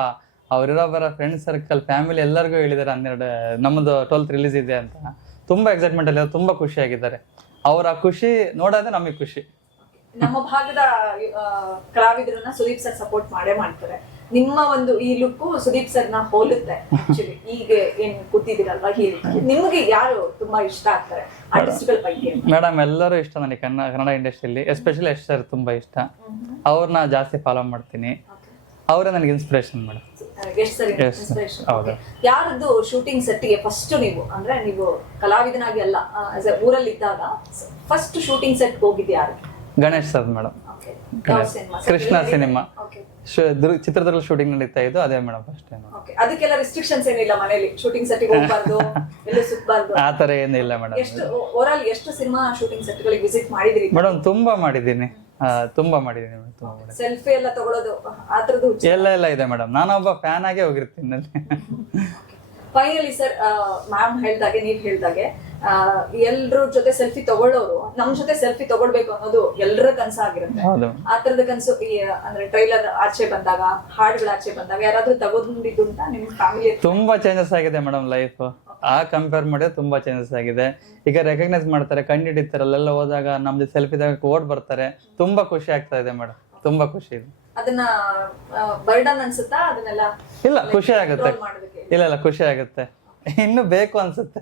ಅವರಿರೋ ಬರೋ ಫ್ರೆಂಡ್ ಸರ್ಕಲ್ ಫ್ಯಾಮಿಲಿ ಎಲ್ಲರಿಗೂ ಹೇಳಿದ್ದಾರೆ ಹನ್ನೆರಡು ನಮ್ಮದು ಟ್ವೆಲ್ತ್ ರಿಲೀಸ್ ಇದೆ ಅಂತ. ತುಂಬಾ ಎಕ್ಸೈಟ್ಮೆಂಟ್ ಅಲ್ಲಿ ತುಂಬಾ ಖುಷಿಯಾಗಿದ್ದಾರೆ ಅವರ ಖುಷಿ ನೋಡೋದೇ ನಮಗೆ ಖುಷಿ. ನಮ್ಮ ಭಾಗದ ಕಲಾವಿದರನ್ನ ಸುದೀಪ್ ಸರ್ ಸಪೋರ್ಟ್ ಮಾಡೇ ಮಾಡ್ತಾರೆ. ನಿಮ್ಮ ಒಂದು ಈ ಲುಕ್ ಸುದೀಪ್ ಸರ್ನ ಹೋಲುತ್ತೆ ಆಕ್ಚುಲಿ ಈಗ ಏನ್ ಕೂತಿದ್ದೀರಲ್ವಾ ನಿಮ್ಗೆ ಯಾರು ತುಂಬಾ ಇಷ್ಟ ಆಗ್ತಾರೆ ಆರ್ಟಿಸ್ಟ್ಗಳ ಬಗ್ಗೆ? ಮೇಡಮ್ ಎಲ್ಲರೂ ಇಷ್ಟ ನನಗೆ. ಕನ್ನಡ ಕನ್ನಡ ಇಂಡಸ್ಟ್ರಿಯಲ್ಲಿ ಎಸ್ಪೆಷಲಿ ಎಸ್ ಸರ್ ತುಂಬಾ ಇಷ್ಟ. ಅವ್ರನ್ನ ಜಾಸ್ತಿ ಫಾಲೋ ಮಾಡ್ತೀನಿ. ಅವರೇ ನನಗೆ ಇನ್ಸ್ಪಿರೇಷನ್ ಮೇಡಮ್. ಎಷ್ಟು ಸರಿ ಇನ್ಸ್ಪಿರೇಷನ್ ಹೌದು. ಯಾರದ್ದು ಶೂಟಿಂಗ್ ಸೆಟ್ಗೆ ಫಸ್ಟ್ ನೀವು ಅಂದ್ರೆ ನೀವು ಕಲಾವಿದನಾಗಿ ಅಲ್ಲ ಊರಲ್ಲಿ ಇದ್ದಾಗ first shooting set ಹೋಗಿದ್ಯಾರು Ganesh sir madam. Krishna cinema. ಚಿತ್ರದಲ್ಲಿ ಚಿತ್ರದುರ್ಗ ಶೂಟಿಂಗ್ ನಡೀತಾ ಇದ್ದು ಅದೇ ಮೇಡಮ್ ಫಸ್ಟ್ ಟೈಮ್. ಅದಕ್ಕೆಲ್ಲ ರಿಸ್ಟ್ರಿಕ್ಷನ್ಸ್ ಏನಿಲ್ಲ ಮನೆಯಲ್ಲಿ ಶೂಟಿಂಗ್ ಸೆಟ್ಗೆ ಹೋಗ್ಬಾರ್ದು ಎಲ್ಲೂ ಸುತ್ತಬಾರ್ದು ಆ ತರ ಏನಿಲ್ಲ ಮೇಡಮ್. ಎಷ್ಟು ಓವರಾಲ್ ಎಷ್ಟು ಸಿನಿಮಾ ಶೂಟಿಂಗ್ ಸೆಟ್ಗಳಿಗೆ ವಿಸಿಟ್ ಮಾಡಿದ್ರಿ? ಮೇಡಮ್ ತುಂಬಾ ಮಾಡಿದ್ದೀನಿ. ತುಂಬಾ ಮಾಡಿದ್ದೀನಿ ತುಂಬಾ ಮಾಡಿದ್ದೀನಿ. ಸೆಲ್ಫಿ ಎಲ್ಲ ತಗೊಳ್ಳೋದು ಆ ತರದ್ದು ಎಲ್ಲ ಎಲ್ಲ ಇದೆ ಮೇಡಮ್. ನಾನೊಬ್ಬ ಫ್ಯಾನ್ ಆಗೇ ಹೋಗಿರ್ತೀನಿ ಅಲ್ಲಿ. ಫೈನಲಿ ಸರ್ ಮ್ಯಾಮ್ ಹೇಳ್ದಾಗೆ ನೀವ್ ಹೇಳ್ದಾಗೆ ಎಲ್ರ ಜೊತೆ ಸೆಲ್ಫಿ ತಗೊಳ್ಳೋರು ನಮ್ ಜೊತೆ ಸೆಲ್ಫಿ ತಗೊಳ್ಬೇಕು ಅನ್ನೋದು ಎಲ್ಲರ ಕನ್ಸಾಗಿರುತ್ತೆ ಆಗಿರುತ್ತೆ. ಆ ತರದ ಕನ್ಸು ಈ ಅಂದ್ರೆ ಟ್ರೈಲರ್ ಆಚೆ ಬಂದಾಗ ಹಾಡುಗಳ ಆಚೆ ಬಂದಾಗ ಯಾರಾದ್ರೂ ತಗೊಂಡಿದ್ದು ಅಂತ ನಿಮ್ ಫ್ಯಾಮಿಲಿ ತುಂಬಾ ಚೇಂಜಸ್ ಆಗಿದೆ ಮೇಡಮ್ ಲೈಫ್ ಆ ಕಂಪೇರ್ ಮಾಡಿದ್ರೆ ತುಂಬಾ ಚೇಂಜಸ್ ಆಗಿದೆ. ಈಗ ರೆಕಗ್ನೈಸ್ ಮಾಡ್ತಾರೆ ಕಂಡು ಹಿಡಿತಾರೆ ಅಲ್ಲೆಲ್ಲ ಹೋದಾಗ ನಮ್ದು ಸೆಲ್ಫಿ ದಾಗ ಓಡ್ ಬರ್ತಾರೆ. ತುಂಬಾ ಖುಷಿ ಆಗ್ತಾ ಇದೆ ಮೇಡಮ್ ತುಂಬಾ ಖುಷಿ ಇದೆ. ಅದನ್ನ ಬರ್ಡನ್ ಅನ್ಸುತ್ತಾ? ಅದನ್ನೆಲ್ಲ ಇಲ್ಲ ಖುಷಿ ಆಗುತ್ತೆ. ಇಲ್ಲ ಇಲ್ಲ ಖುಷಿ ಆಗುತ್ತೆ. ಇನ್ನು ಬೇಕು ಅನ್ಸುತ್ತೆ.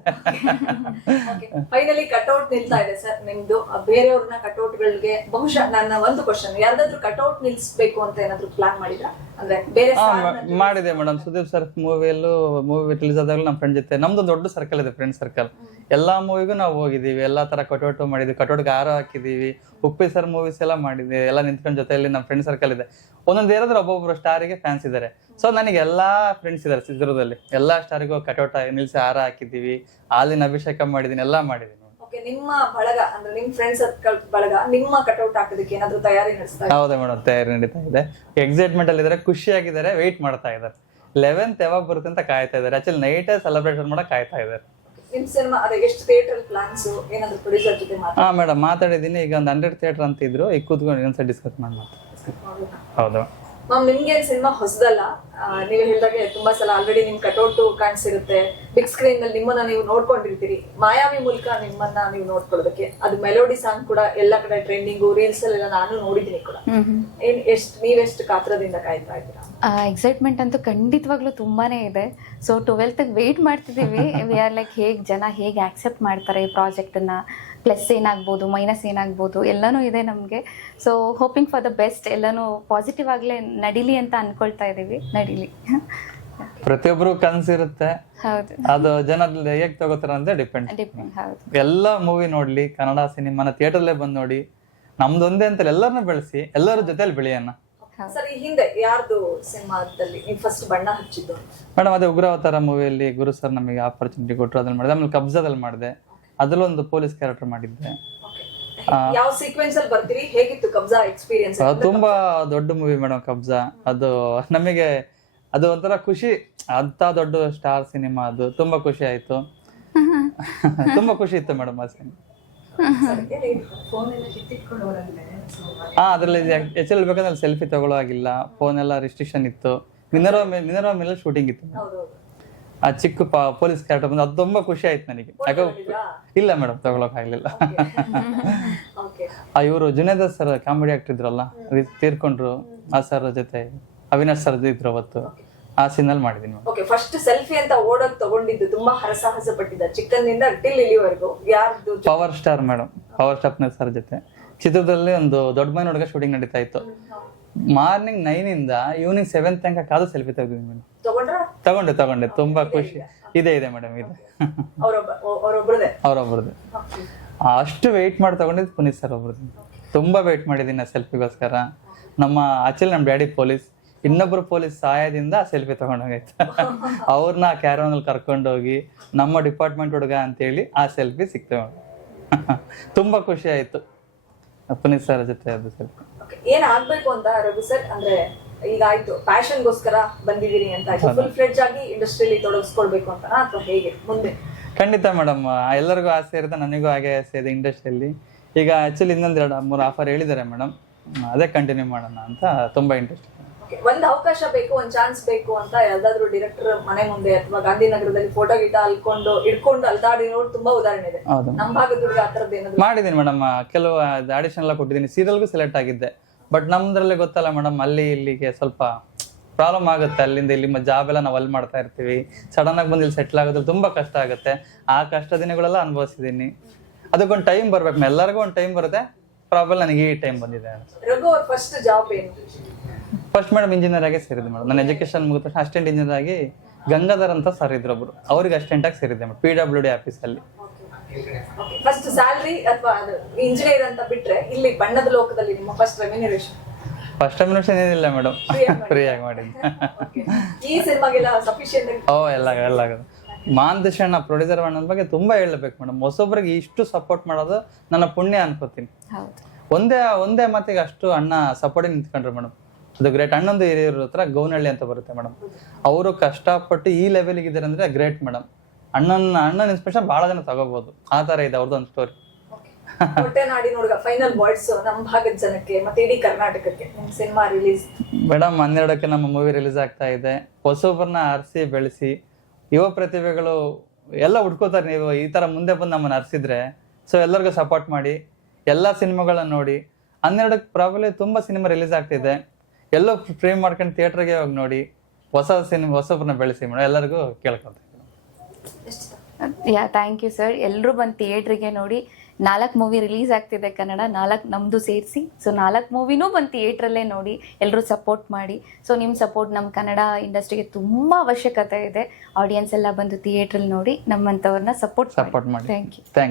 ಫೈನಲಿ ಕಟ್ಔಟ್ ನಿಲ್ತಾ ಇದೆ ಸರ್ ನಿಮ್ದು. ಬೇರೆಯವ್ರನ್ನ ಕಟ್ಔಟ್ ಗಳಿಗೆ ಬಹುಶಃ ನನ್ನ ಒಂದು ಕ್ವಶನ್ ಯಾರ್ದಾದ್ರೂ ಕಟ್ಔಟ್ ನಿಲ್ಸ್ಬೇಕು ಅಂತ ಏನಾದ್ರು ಪ್ಲಾನ್ ಮಾಡಿದ್ರ? ಮಾಡಿದೆ ಮೇಡಮ್ ಸುದೀಪ್ ಸರ್ ಮೂವಿಯಲ್ಲೂ ಮೂವಿ ರಿಲೀಸ್ ಆದಾಗಲೂ ನಮ್ಮ ಫ್ರೆಂಡ್ ಜೊತೆ. ನಮ್ದು ದೊಡ್ಡ ಸರ್ಕಲ್ ಇದೆ ಫ್ರೆಂಡ್ ಸರ್ಕಲ್ ಎಲ್ಲಾ ಮೂವಿಗೂ ನಾವು ಹೋಗಿದ್ದೀವಿ. ಎಲ್ಲಾ ತರ ಕಟೌಟ್ ಮಾಡಿದ್ವಿ. ಕಟೌಟ್ಗೆ ಆರ ಹಾಕಿದೀವಿ ಉಪ್ಪಿ ಸರ್ ಮೂವೀಸ್ ಎಲ್ಲ ಮಾಡಿದ್ವಿ. ಎಲ್ಲ ನಿಂತ್ಕೊಂಡ್ ಜೊತೆಯಲ್ಲಿ ನಮ್ಮ ಫ್ರೆಂಡ್ ಸರ್ಕಲ್ ಇದೆ. ಒಂದೊಂದು ಏನಾದ್ರೂ ಒಬ್ಬೊಬ್ರು ಸ್ಟಾರಿಗೆ ಫ್ಯಾನ್ಸ್ ಇದ್ದಾರೆ ಸೊ ನನಗೆ ಎಲ್ಲಾ ಫ್ರೆಂಡ್ಸ್ ಇದ್ದಾರೆ ಚಿತ್ರದಲ್ಲಿ ಎಲ್ಲಾ ಸ್ಟಾರಿಗೂ ಕಟೋಟ ನಿಲ್ಸಿ ಆರ ಹಾಕಿದ್ದೀವಿ. ಹಾಲಿನ ಅಭಿಷೇಕ ಮಾಡಿದೀನಿ ಎಲ್ಲಾ ಮಾಡಿದೀನಿ. ನಿಮ್ಮ ಬಳಗ ಅಂದ್ರೆ ನಿಮ್ ಫ್ರೆಂಡ್ ಸರ್ಕಲ್ ಬಳಗ ನಿಮ್ಮ ಕಟ್ಔಟ್ ಹಾಕೋದಕ್ಕೆ ಏನಾದ್ರೂ ತಯಾರಿ ನಡೆಸ್ತಾ ಹೌದಾ ಮೇಡಮ್ ತಯಾರಿ ನಡೀತಾ ಇದೆ. ಎಕ್ಸೈಟ್ಮೆಂಟ್ ಅಲ್ಲಿ ಇದಾರೆ ಖುಷಿಯಾಗಿದ್ದಾರೆ ವೆಯ್ಟ್ ಮಾಡ್ತಾ ಇದ್ದಾರೆ. ಲೆವೆಂತ್ ಯಾವಾಗ ಬರುತ್ತೆ ಅಂತ ಕಾಯ್ತಾ ಇದ್ದಾರೆ. ಆಕ್ಚುಲಿ ನೈಟ್ ಸೆಲೆಬ್ರೇಷನ್ ಮಾಡಕ್ ಕಾಯ್ತಾ ಇದ್ದಾರೆ. ನಿಮ್ ಸಿನಿಮಾ ಅದೇ ಎಷ್ಟು ಥಿಯೇಟರ್ ಪ್ಲಾನ್ಸ್ ಏನಾದ್ರು ಪ್ರೊಡ್ಯೂಸರ್ ಜೊತೆ ಮಾತಾಡ್ತಾ ಹಾ ಮೇಡಮ್ ಮಾತಾಡಿದ್ದೀನಿ. ಈಗ ಒಂದು ಹಂಡ್ರೆಡ್ ಥಿಯೇಟರ್ ಅಂತ ಇದ್ರು. ಈಗ ಕೂತ್ಕೊಂಡು ಇನ್ನೊಂದ್ಸಲ ಡಿಸ್ಕಸ್ ಮಾಡಿ ಮಾತಾಡ್ತೀನಿ. ಹೌದು. ಮ್ಯಾಮ್ ನಿಮ್ಗೆ ಸಿನಿಮಾ ಹೊಸದಲ್ಲ? ನೀವು ಹೇಳಿದಾಗೆ ತುಂಬಾ ಸಲ ಆಲ್ರೆಡಿ ನಿಮ್ ಕಟೌಟ್ ಕಾಣಿಸಿರುತ್ತೆ. ಬಿಗ್ ಸ್ಕ್ರೀನ್ನಲ್ಲಿ ನಿಮ್ಮನ್ನ ನೀವು ನೋಡ್ಕೊಂಡಿರ್ತೀರಿ. ಮಾಯಾವಿ ಮೂಲಕ ನಿಮ್ಮನ್ನ ನೀವು ನೋಡ್ಕೊಳ್ಳೋದಕ್ಕೆ. ಅದು ಮೆಲೋಡಿ ಸಾಂಗ್ ಕೂಡ ಎಲ್ಲ ಕಡೆ ಟ್ರೆಂಡಿಂಗ್ ರೀಲ್ಸ್ ಅಲ್ಲೆಲ್ಲ ನಾನು ನೋಡಿದ್ದೀನಿ ಕೂಡ. ಏನ್ ಎಷ್ಟು ನೀವೆಷ್ಟು ಕಾತ್ರದಿಂದ ಕಾಯ್ತಾ ಇದ್ದೀರಾ? ಎಕ್ಸೈಟ್ಮೆಂಟ್ ಅಂತೂ ಖಂಡಿತವಾಗ್ಲೂ ತುಂಬಾನೇ ಇದೆ. ಸೊ ಟ್ವೆಲ್ತ್ ವೆಯ್ಟ್ ಮಾಡ್ತಿದ್ದೀವಿ. ವಿ ಆರ್ ಲೈಕ್ ಹೇಗ್ ಜನ ಹೇಗೆ ಆಕ್ಸೆಪ್ಟ್ ಮಾಡ್ತಾರೆ ಈ ಪ್ರಾಜೆಕ್ಟ್ನ ಪ್ಲಸ್ ಏನಾಗ್ಬೋದು ಮೈನಸ್ ಏನಾಗ್ಬೋದು ಎಲ್ಲನೂ ಇದೆ ನಮಗೆ. So hoping for the best ಎಲ್ಲನೂ ಪಾಸಿಟಿವ್ ಆಗಲೇ ನಡೀಲಿ ಅಂತ ಅನ್ಕೊಳ್ತಾ ಇದ್ದೀವಿ ನಡೀಲಿ. ಪ್ರತಿಯೊಬ್ರು ಕನ್ಸಿರುತ್ತೆ ಹೌದು. ಅದು ಜನ ಹೇಗ್ ತಗೋತಾರ ಅಂತ ಡಿಪೆಂಡ್. ಡಿಪೆಂಡ್ ಹೌದು. ಎಲ್ಲ ಮೂವಿ ನೋಡ್ಲಿ ಕನ್ನಡ ಸಿನಿಮಾನ ಥಿಯೇಟರ್ಲೇ ಬಂದ್ ನೋಡಿ ನಮ್ದೊಂದೇ ಅಂತ ಎಲ್ಲರನ್ನೂ ಬೆಳೆಸಿ ಎಲ್ಲರ ಜೊತೆಲಿ ಬೆಳೆಯೋಣ. ಸರ್ ಈ ಹಿಂದೆ ಯಾರ್ದು ಸಿನಿಮಾದಲ್ಲಿ ನೀವು ಫಸ್ಟ್ ಬಣ್ಣ ಹಚ್ಚಿದ್ದು? ಮೇಡಮ್ ಅದೇ ಉಗ್ರಾವತಾರ ಮೂವಿಯಲ್ಲಿ ಗುರು ಸರ್ ನಮಗೆ ಆಪರ್ಚುನಿಟಿ ಕೊಟ್ಟರು ಅದನ್ನ ಮಾಡಿದೆ. ಆಮೇಲೆ ಕಬ್ಜಾದಲ್ಲಿ ಮಾಡಿದೆ. ಅದ್ರಲ್ಲೊಂದು ಪೊಲೀಸ್ ಕ್ಯಾರೆಕ್ಟರ್ ಮಾಡಿದ್ದೆ. ಯಾವ ಸೀಕ್ವೆನ್ಸ್ ಅಲ್ಲಿ ಬರ್ತೀರಿ? ಹೇಗಿತ್ತು ಕಬ್ಜಾ ಎಕ್ಸ್ಪೀರಿಯನ್ಸ್ ಅದು ತುಂಬಾ ದೊಡ್ಡ ಮೂವಿ ಮೇಡಮ್ ಕಬ್ಜಾ. ಅದು ನಮಗೆ ಅದು ಒಂಥರ ಖುಷಿ. ಅಂತ ದೊಡ್ಡ ಸ್ಟಾರ್ ಸಿನಿಮಾ ಅದು. ತುಂಬಾ ಖುಷಿ ಆಯ್ತು. ತುಂಬಾ ಖುಷಿ ಇತ್ತು ಮೇಡಮ್ ಆ ಸಿನಿಮಾ ಹಾ ಅದ್ರಲ್ಲಿ ಎಚ್ ಎಲ್ ಬೇಕಂದ್ರೆ ಸೆಲ್ಫಿ ತಗೊಳ್ಳೋ ಆಗಿಲ್ಲ ಫೋನ್ ಎಲ್ಲ ರಿಸ್ಟ್ರಿಕ್ಷನ್ ಇತ್ತು. ಮಿನರ್ವಾ ಮಿನರ್ವಾ ಮೇಲೆ ಶೂಟಿಂಗ್ ಇತ್ತು. ಆ ಚಿಕ್ಕ ಪೊಲೀಸ್ ಕ್ಯಾರೆಕ್ಟರ್ ಬಂದು ಅದು ತುಂಬಾ ಖುಷಿ ಆಯ್ತು ನನಗೆ. ಇಲ್ಲ ಮೇಡಮ್ ತಗೊಳಕ್ ಆಗ್ಲಿಲ್ಲ. ಆ ಇವರು ಜುನೇದ ಸರ್ ಕಾಮಿಡಿ ಆಕ್ಟರ್ ಇದ್ರಲ್ಲ ಅದು ತೀರ್ಕೊಂಡ್ರು ಆ ಸರ್ ಜೊತೆ ಅವಿನಾಶ್ ಸರ್ ಇದ್ರು ಅವತ್ತು. ಆ ಸೀನಲ್ಲಿ ಮಾಡಿದೀನಿ ಓಕೆ ಫಸ್ಟ್ ಸೆಲ್ಫಿ ಅಂತ ತಗೊಂಡಿದ್ದು ತುಂಬಾ ಹರಸಾಹಸ ಪಟ್ಟಿದ್ದ ಚಿಕ್ಕಂದಿಂದ ಟಿಲ್ ಇಲ್ಲಿವರೆಗೂ. ಯಾರ್ದು power star madam power star sir ಜೊತೆ. ಚಿತ್ರದಲ್ಲಿ ಒಂದು ದೊಡ್ಡ ಮನೆ ಹುಡುಗ ಶೂಟಿಂಗ್ ನಡೀತಾ ಇತ್ತು. ಮಾರ್ನಿಂಗ್ ನೈನ್ ಇಂದ ಈವ್ನಿಂಗ್ ಸೆವೆನ್ ತನಕ ಕಾದು ಸೆಲ್ಫಿ ತೆಗೆದಿದ್ದೀನಿ ಮೇಡಮ್ ತಗೊಂಡ್ರ? ತಗೊಂಡೆ ತಗೊಂಡೆ. ತುಂಬಾ ಖುಷಿ. ಇದೆ. ಇದೆ ಮೇಡಮ್ ಇದೆ. ಅವ್ರೊಬ್ರದ್ದು ಅಷ್ಟು ವೆಯ್ಟ್ ಮಾಡಿ ತಗೊಂಡಿದ್ದು ಪುನೀತ್ ಸರ್ ಒಬ್ರದ್ದು ತುಂಬಾ ವೆಯ್ಟ್ ಮಾಡಿದ್ದೀನಿ ಸೆಲ್ಫಿಗೋಸ್ಕರ ನಮ್ಮ ಆಕ್ಚುಲಿ ನಮ್ಮ ಡ್ಯಾಡಿ ಪೊಲೀಸ್ ಇನ್ನೊಬ್ರು ಪೊಲೀಸ್ ಸಹಾಯದಿಂದ ಸೆಲ್ಫಿ ತಗೊಂಡೋಗೈತೆ ಅವ್ರನ್ನ ಕ್ಯಾರೋನಲ್ಲಿ ಕರ್ಕೊಂಡೋಗಿ ನಮ್ಮ ಡಿಪಾರ್ಟ್ಮೆಂಟ್ ಹುಡುಗ ಅಂತೇಳಿ ಆ ಸೆಲ್ಫಿ ಸಿಕ್ತೇವೆ ತುಂಬಾ ಖುಷಿ ಆಯ್ತು. ಪುನೀತ್ ಸರ್ ಜೊತೆ ಅದು ಸೆಲ್ಫಿ. ಏನ್ ಆಗ್ಬೇಕು ಅಂತ ರಘು ಸರ್? ಅಂದ್ರೆ ಈಗ ಆಯ್ತು ಪ್ಯಾಷನ್ ಗೋಸ್ಕರ ಬಂದಿದ್ದೀರಿ ಅಂತ ಫುಲ್ ಫ್ರೆಡ್ಜ್ ಆಗಿ ಇಂಡಸ್ಟ್ರಿಯಲ್ಲಿ ತೊಡಗಿಸ್ಕೊಳ್ಬೇಕು ಅಂತ ಅಥವಾ ಹೇಗೆ? ಮುಂದೆ. ಖಂಡಿತ ಮೇಡಮ್ ಎಲ್ಲರಿಗೂ ಆಸೆ ಇರುತ್ತೆ ನನಗೂ ಹಾಗೆ ಆಸೆ ಇದೆ ಇಂಡಸ್ಟ್ರಿಯಲ್ಲಿ ಈಗ ಆಕ್ಚುಲಿ ಇನ್ನೊಂದು ಎರಡು ಮೂರು ಆಫರ್ ಹೇಳಿದ್ದಾರೆ ಮೇಡಮ್ ಅದೇ ಕಂಟಿನ್ಯೂ ಮಾಡೋಣ ಅಂತ ತುಂಬಾ ಇಂಟ್ರೆಸ್ಟ್. ಒಂದ್ ಅವಕಾಶ ಬೇಕು ಒಂದ್ ಚಾನ್ಸ್ ಬೇಕು ಅಂತ ಯಾವ್ದಾದ್ರು ಡಿರೆಕ್ಟರ್ ಮನೆ ಮುಂದೆ ಅಥವಾ ಗಾಂಧಿನಗರದಲ್ಲಿ ಫೋಟೋ ಗಿಟ ಅಲ್ಕೊಂಡು ಇಟ್ಕೊಂಡು ಅಲ್ದಾಡಿರೋರು ತುಂಬಾ ಉದಾಹರಣೆ ಇದೆ. ಹೌದು. ನಮ್ ಭಾಗದ ಹುಡುಗ ಆ ಥರದ್ದು ಏನಾದ್ರು ಮಾಡಿದ್ದೀನಿ ಮೇಡಮ್ ಕೆಲವು ಆಡಿಷನ್ ಎಲ್ಲ ಕೊಟ್ಟಿದ್ದೀನಿ ಸೀರಿಯಲ್ಗೂ ಸೆಲೆಕ್ಟ್ ಆಗಿದ್ದೆ. ಬಟ್ ನಮ್ದ್ರಲ್ಲೇ ಗೊತ್ತಲ್ಲ ಮೇಡಮ್ ಅಲ್ಲಿ ಇಲ್ಲಿಗೆ ಸ್ವಲ್ಪ ಪ್ರಾಬ್ಲಮ್ ಆಗುತ್ತೆ. ಅಲ್ಲಿಂದ ಇಲ್ಲಿ ಜಾಬ್ ಎಲ್ಲ ನಾವು ಅಲ್ಲಿ ಮಾಡ್ತಾ ಇರ್ತೀವಿ. ಸಡನ್ ಆಗಿ ಬಂದು ಇಲ್ಲಿ ಸೆಟ್ಲ್ ಆಗೋದ್ರಲ್ಲಿ ತುಂಬಾ ಕಷ್ಟ ಆಗುತ್ತೆ. ಆ ಕಷ್ಟ ದಿನಗಳೆಲ್ಲ ಅನುಭವಿಸಿದ್ದೀನಿ ಅದಕ್ಕೊಂದು ಟೈಮ್ ಬರ್ಬೇಕು. ಎಲ್ಲರಿಗೂ ಒಂದು ಟೈಮ್ ಬರುತ್ತೆ. ಪ್ರಾಬ್ಲಮ್ ನನಗೆ ಈ ಟೈಮ್ ಬಂದಿದೆ ರಘು ಅವ್ರ ಫಸ್ಟ್ ಜಾಬ್ ಏನು? ಫಸ್ಟ್ ಮೇಡಮ್ ಇಂಜಿನಿಯರ್ ಆಗಿ ಸೇರಿದೆ ಮೇಡಮ್ ನನ್ನ ಎಜುಕೇಶನ್ ಮುಗಿದ ತಕ್ಷಣ ಅಸಿಸ್ಟೆಂಟ್ ಇಂಜಿನಿಯರ್ ಆಗಿ ಗಂಗಾಧರ್ ಅಂತ ಸರ್ ಇದ್ರು ಒಬ್ರು. ಅವ್ರಿಗೆ ಅಸಿಸ್ಟೆಂಟ್ ಆಗಿ ಸೇರಿದ್ದೆ ಮೇಡಮ್ ಪಿ ಡಬ್ಲ್ಯೂ ಡಿ ಆಫೀಸಲ್ಲಿ ಫಸ್ಟ್ ಸ್ಯಾಲ್ರಿ ಅಥವಾ ಇಂಜಿನಿಯರ್ ಅಂತ ಬಿಟ್ರೆ ಇಲ್ಲಿ ಬಣ್ಣದ ಲೋಕದಲ್ಲಿ ನಿಮ್ಮ ಫಸ್ಟ್ ರೆಮ್ಯುನರೇಷನ್ ಫಸ್ಟ್ ರೆಮ್ಯುನರೇಷನ್ ಏನಿಲ್ಲ ಮೇಡಮ್ ಫ್ರೀಯಾಗಿ ಮಾಡಿದ್ದೆ. ಈ ಸಿನಿಮಾಗೆಲ್ಲ ಸಫಿಷಿಯಂಟ್ ಓ ಎಲ್ಲ ಎಲ್ಲ ಮಾಂತೇಶಣ್ಣ ಪ್ರೊಡ್ಯೂಸರ್ ಅಣ್ಣನ ಬಗ್ಗೆ ತುಂಬಾ ಹೇಳಬೇಕು ಮೇಡಮ್ ಹೊಸೊಬ್ರಿಗೆ ಇಷ್ಟು ಸಪೋರ್ಟ್ ಮಾಡೋದು ನನ್ನ ಪುಣ್ಯ ಅನ್ಕೋತೀನಿ. ಹೌದು. ಒಂದೇ ಒಂದೇ ಮಾತಿಗೆ ಅಷ್ಟು ಅಣ್ಣ ಸಪೋರ್ಟ್ ನಿಂತ್ಕೊಂಡ್ರು ಮೇಡಮ್ ಅದು ಗ್ರೇಟ್ ಅಣ್ಣಂದು ಹಿರಿಯರ ಹತ್ರ ಗೌನಹಳ್ಳಿ ಅಂತ ಬರುತ್ತೆ ಮೇಡಮ್ ಅವರು ಕಷ್ಟಪಟ್ಟು ಈ ಲೆವೆಲ್ಗೆ ಇದ್ದಾರೆ ಅಂದ್ರೆ ಗ್ರೇಟ್ ಮೇಡಮ್ ಅಣ್ಣನ ಅಣ್ಣನ ಇನ್ಸ್ಪಿರೇಷನ್ ಬಹಳ ಜನ ತಗೋಬಹುದು ಆ ತರ ಇದೆ ಅವ್ರದ್ದು ಒಂದು ಸ್ಟೋರಿ ಹೊಟ್ಟೆ ನಾಡಿ ನೋಡ್ಗ ಫೈನಲ್ ವರ್ಡ್ಸ್ ನಮ್ಮ ಭಾಗದ ಜನಕ್ಕೆ ಮತ್ತೆ ಇಡೀ ಕರ್ನಾಟಕಕ್ಕೆ ನಿಮ್ ಸಿನಿಮಾ ರಿಲೀಸ್ ಮೇಡಮ್ ಹನ್ನೆರಡಕ್ಕೆ ನಮ್ಮ ಮೂವಿ ರಿಲೀಸ್ ಆಗ್ತಾ ಇದೆ. ಹೊಸೊಬ್ಬರನ್ನ ಆರಿಸಿ ಬೆಳೆಸಿ ಯುವ ಪ್ರತಿಭೆಗಳು ಎಲ್ಲ ಹುಡ್ಕೋತಾರೆ ನೀವು. ಈ ತರ ಮುಂದೆ ಬಂದು ನಮ್ಮನ್ನ ಅರ್ಸಿದ್ರೆ ಸೊ ಎಲ್ಲರಿಗೂ ಸಪೋರ್ಟ್ ಮಾಡಿ ಎಲ್ಲ ಸಿನಿಮಾಗಳನ್ನ ನೋಡಿ ಹನ್ನೆರಡಕ್ಕೆ ಪ್ರಾಬಲಿ ತುಂಬಾ ಸಿನಿಮಾ ರಿಲೀಸ್ ಆಗ್ತಿದೆ. ಎಲ್ಲೋ ಫ್ರೇಮ್ ಮಾಡ್ಕೊಂಡು ಥಿಯೇಟರ್ಗೆ ಹೋಗಿ ನೋಡಿ ಹೊಸ ಸಿನಿಮಾ ಹೊಸಬ್ರನ್ನ ಬೆಳೆಸಿ ಮೇಡಮ್ ಎಲ್ಲರಿಗೂ ಕೇಳ್ಕೊತೀನಿ ಯಾ ಥ್ಯಾಂಕ್ ಯು ಸರ್ ಎಲ್ಲರೂ ಬಂದು ಥಿಯೇಟ್ರಿಗೆ ನೋಡಿ ನಾಲ್ಕು ಮೂವಿ ರಿಲೀಸ್ ಆಗ್ತಿದೆ ಕನ್ನಡ ನಾಲ್ಕು ನಮ್ಮದು ಸೇರಿಸಿ. ಸೊ ನಾಲ್ಕು ಮೂವಿನೂ ಬಂದು ಥಿಯೇಟ್ರಲ್ಲೇ ನೋಡಿ ಎಲ್ಲರೂ ಸಪೋರ್ಟ್ ಮಾಡಿ. ಸೊ ನಿಮ್ಮ ಸಪೋರ್ಟ್ ನಮ್ಮ ಕನ್ನಡ ಇಂಡಸ್ಟ್ರಿಗೆ ತುಂಬ ಅವಶ್ಯಕತೆ ಇದೆ. ಆಡಿಯನ್ಸ್ ಎಲ್ಲ ಬಂದು ಥಿಯೇಟ್ರಲ್ಲಿ ನೋಡಿ ನಮ್ಮಂಥವ್ರನ್ನ ಸಪೋರ್ಟ್ ಸಪೋರ್ಟ್ ಮಾಡಿ. Thank you thank you